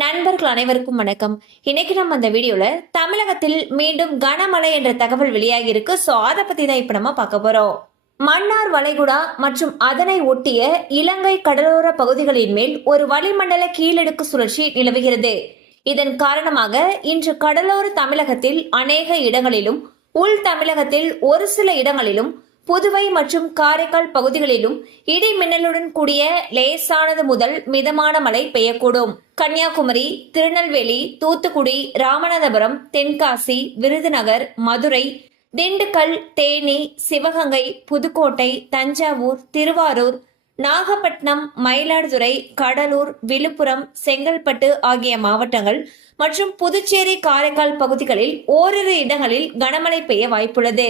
நண்பர்கள் அனைவருக்கும் வணக்கம். இன்னைக்கு நம்ம அந்த வீடியோல தமிழகத்தில் மீண்டும் கனமழை என்ற தகவல் வெளியாகி இருக்கு. ஸோ அதை பத்தி தான் இப்ப நம்ம பார்க்க போறோம். மன்னார் வளைகுடா மற்றும் அதனை ஒட்டிய இலங்கை கடலோர பகுதிகளின் மேல் ஒரு வளிமண்டல கீழடுக்கு சுழற்சி நிலவுகிறது. இதன் காரணமாக இன்று கடலோர தமிழகத்தில் அநேக இடங்களிலும் உள் தமிழகத்தில் ஒரு சில இடங்களிலும் புதுவை மற்றும் காரைக்கால் பகுதிகளிலும் இடி மின்னலுடன் கூடிய லேசானது முதல் மிதமான மழை பெய்யக்கூடும். கன்னியாகுமரி திருநெல்வேலி தூத்துக்குடி ராமநாதபுரம் தென்காசி விருதுநகர் மதுரை திண்டுக்கல் தேனி சிவகங்கை புதுக்கோட்டை தஞ்சாவூர் திருவாரூர் நாகப்பட்டினம் மயிலாடுதுறை கடலூர் விழுப்புரம் செங்கல்பட்டு ஆகிய மாவட்டங்கள் மற்றும் புதுச்சேரி காரைக்கால் பகுதிகளில் ஓரிரு இடங்களில் கனமழை பெய்ய வாய்ப்புள்ளது.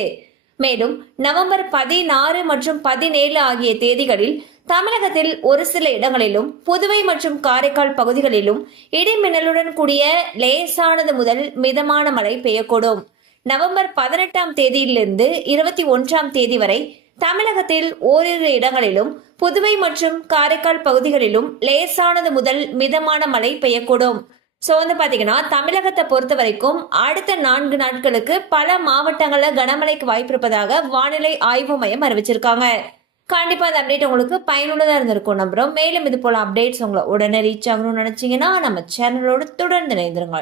மேலும் நவம்பர் பதினாறு மற்றும் பதினேழு ஆகிய தேதிகளில் தமிழகத்தில் ஒரு சில இடங்களிலும் புதுவை மற்றும் காரைக்கால் பகுதிகளிலும் இடிமின்னலுடன் கூடிய லேசானது முதல் மிதமான மழை பெய்யக்கூடும். நவம்பர் பதினெட்டாம் தேதியிலிருந்து இருபத்தி ஒன்றாம் தேதி வரை தமிழகத்தில் ஓரிரு இடங்களிலும் புதுவை மற்றும் காரைக்கால் பகுதிகளிலும் லேசானது முதல் மிதமான மழை பெய்யக்கூடும். ஸோ வந்து பார்த்தீங்கன்னா தமிழகத்தை பொறுத்த வரைக்கும் அடுத்த நான்கு நாட்களுக்கு பல மாவட்டங்களில் கனமழைக்கு வாய்ப்பு இருப்பதாக வானிலை ஆய்வு மையம் அறிவிச்சிருக்காங்க. கண்டிப்பாக அந்த அப்டேட் உங்களுக்கு பயனுள்ளதாக இருந்திருக்கும் நம்புறோம். மேலும் இது போல அப்டேட்ஸ் உங்களை உடனே ரீச் ஆகணும்னு நினச்சிங்கன்னா நம்ம சேனலோடு தொடர்ந்து இணைந்திருங்கள்.